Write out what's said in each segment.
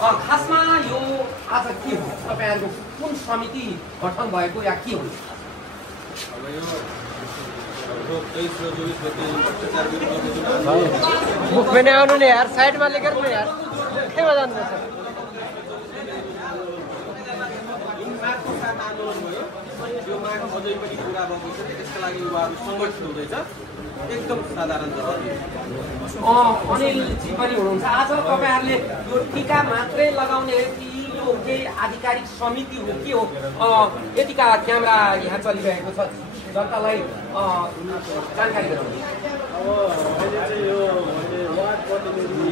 खासमा यो आज के हो तपाईहरुको कुन समिति गठन भएको या के हो अब यो 23 र 24 गते भ्रष्टाचार विरुद्ध मुखमा नै आउनु नि यार साइडमा लेखेर नि यार केमा जानुहुन्छ यो माग अझै पनि पुरा भएको छ त्यसका लागि युवाहरू संगठित हुँदैछ एकदम साधारण जवाब अनिल जी पनि हुनुहुन्छ आज तपाईहरुले यो टीका मात्रै लगाउने कि यो केही आधिकारिक समिति हो के हो यतिका क्यामेरा यहाँ चलिरहेको छ जनतालाई जानकारी गराउने अब अहिले चाहिँ यो मैले वार्ड प्रतिनिधि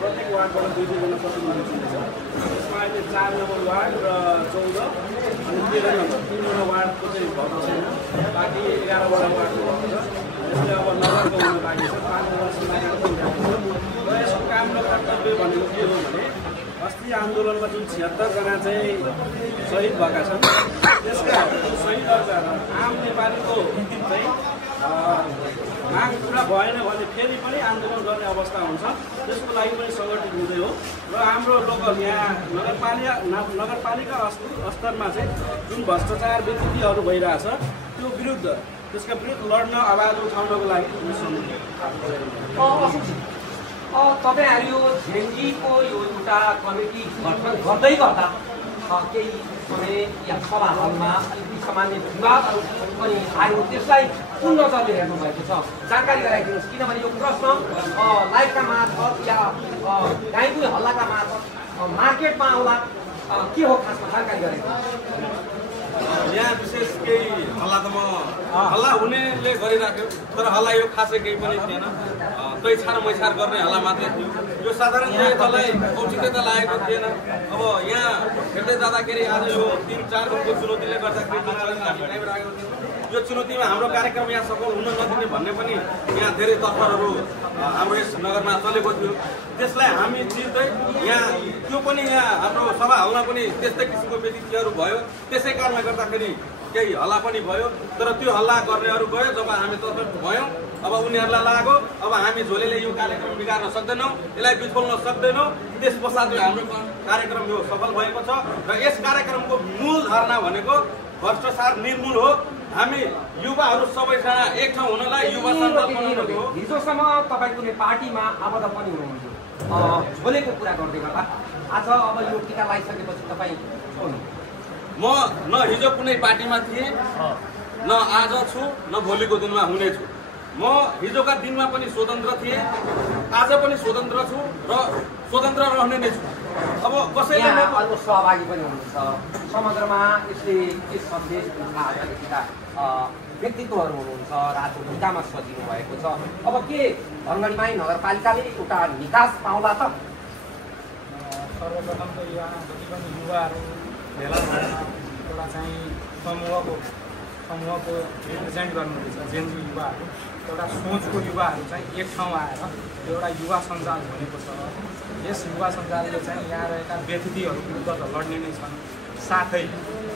प्रत्येक वार्डबाट 2-2 जना प्रतिनिधि चुनिन्छ यसमा अहिले 4 नम्बर वार्ड र 14 अनि 13 नम्बर 3 वटा वार्डको चाहिँ भएको छैन बाँकी 11 वटा वार्डको भएको छ यसले अब नगरको हुन लागि छ 5 वर्षमा र यसको काम र कर्तव्य भनेको के हो भने अस्ति आन्दोलनमा जुन 76 जना चाहिँ शहीद भएका छन् त्यसका शहीदहरू आम नेपालीको चाहिँ माग पुरा भएन भने फेरि पनि आन्दोलन गर्ने अवस्था हुन्छ त्यसको लागि पनि सङ्गठित हुँदै हो र हाम्रो लोकल यहाँ नगरपालिका स्तरमा चाहिँ जुन भ्रष्टाचार विकृतिहरू भइरहेछ त्यो विरुद्ध त्यसका विरुद्ध लड्न आवाज उठाउनको लागि तपाईहरु यो झेन्जीको यो एउटा कमिटी गठन गर्दै गर्दा केही समय या सभा हलमा अलिकति सामान्य विवादहरू पनि आयो त्यसलाई कुन नजरले हेर्नु भएको छ जानकारी गराइदिनुहोस् किनभने यो प्रश्न लाइभका मार्फत या गाईको हल्लाका मार्फत मार्केटमा आउला के हो खासमा जानकारी गराइदिनुहोस् यहाँ विशेष केही हल्ला त म हल्ला हुनेले गरिराख्यो तर हल्ला यो खासै केही पनि थिएन तैछार मैछार गर्ने हल्ला मात्रै थियो यो साधारण जनतालाई औचित्यता लागेको थिएन अब यहाँ हेर्दै जाँदाखेरि आज यो 3-4 दिनको चुनौतीले गर्दाखेरि यो चुनौतीमा हाम्रो कार्यक्रम यहाँ सफल हुन नदिने भन्ने पनि यहाँ धेरै तर्फहरू हाम्रो यस नगरमा चलेको थियो त्यसलाई हामी जित्दै यहाँ त्यो पनि यहाँ हाम्रो सभा हलमा पनि त्यस्तै किसिमको व्यक्तिहरू भयो त्यसै कारणले गर्दाखेरि केही हल्ला पनि भयो तर त्यो हल्ला गर्नेहरू गयो जब हामी तर्फ भयौँ अब उनीहरूलाई लाग्यो अब हामी झोलेले यो कार्यक्रम बिगार्न सक्दैनौँ यसलाई बिचोल्न सक्दैनौँ त्यस पश्चात हाम्रो कार्यक्रम यो सफल भएको छ र यस कार्यक्रमको मूल धारणा भनेको भ्रष्टाचार निर्मूल हो हामी युवाहरू सबैजना एक ठाउँ हुनलाई युवा सञ्जाल बनाउनु हो हिजोसम्म तपाईँ कुनै पार्टीमा आबद्ध पनि हुनुहुन्थ्यो झोलेको कुरा गर्दै गर्दा आज अब यो टीका लगाइसकेपछि तपाईँ म न हिजो कुनै पार्टीमा थिएँ न आज छु न भोलिको दिनमा हुनेछु म हिजोका दिनमा पनि स्वतन्त्र थिएँ आज पनि स्वतन्त्र छु र स्वतन्त्र रहने नै छु अब कसैले सहभागी पनि हुनुहुन्छ समग्रमा यसले के सन्देश दिएका व्यक्तित्वहरू हुनुहुन्छ राजनीतिमा सजिलो भएको छ अब के धनगढीमाई नगरपालिकाले एउटा निकास पाउला त सर्वप्रथम त यहाँ जति पनि युवाहरू भेला भएर एउटा चाहिँ समूहको रिप्रेजेन्ट गर्नुहुँदैछ जेनजी युवाहरू एउटा सोचको युवाहरू चाहिँ एक ठाउँ आएर एउटा युवा सञ्जाल बनेको छ यस युवा सञ्जालले चाहिँ यहाँ रहेका व्यतिथिहरू विरुद्ध त लड्ने नै छन् साथै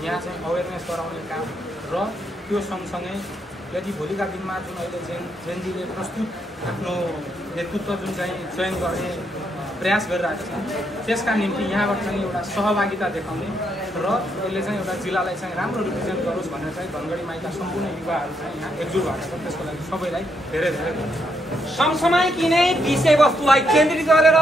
यहाँ चाहिँ अवेरनेस गराउने काम र त्यो सँगसँगै यदि भोलिका दिनमा जुन अहिले जेनजीले प्रस्तुत आफ्नो नेतृत्व जुन चाहिँ चयन गर्ने प्रयास गरिरहेको छ त्यसका निम्ति यहाँबाट चाहिँ एउटा सहभागिता देखाउने र यसले चाहिँ एउटा जिल्लालाई चाहिँ राम्रो रिप्रेजेन्ट गरोस् भनेर चाहिँ धनगढीमाईका सम्पूर्ण युवाहरू चाहिँ यहाँ एकजुट भएको छ त्यसको लागि सबैलाई धेरै धेरै समसामयिक नै विषयवस्तुलाई केन्द्रित गरेर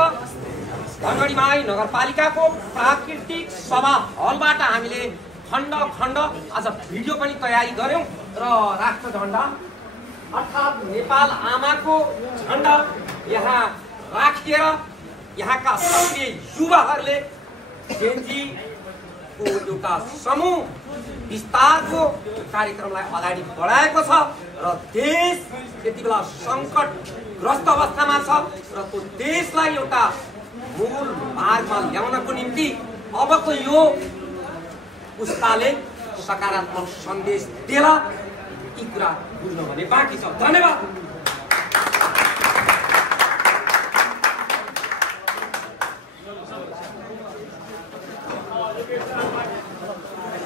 धनगढीमाई नगरपालिकाको प्राकृतिक सभा हलबाट हामीले खण्ड खण्ड आज भिडियो पनि तयारी गर्यौं र राष्ट्र झण्डा अर्थात् नेपाल आमाको झण्डा यहाँ राखिएर यहाँका सक्रिय युवाहरूले जेनजीको एउटा समूह विस्तारको कार्यक्रमलाई अगाडि बढाएको छ र देश यति बेला सङ्कटग्रस्त अवस्थामा छ र त्यो देशलाई एउटा मूल मार्गमा ल्याउनको निम्ति अबको यो पुस्ताले सकारात्मक सन्देश दिएला यी कुरा बुझ्नु भने बाँकी छ। धन्यवाद।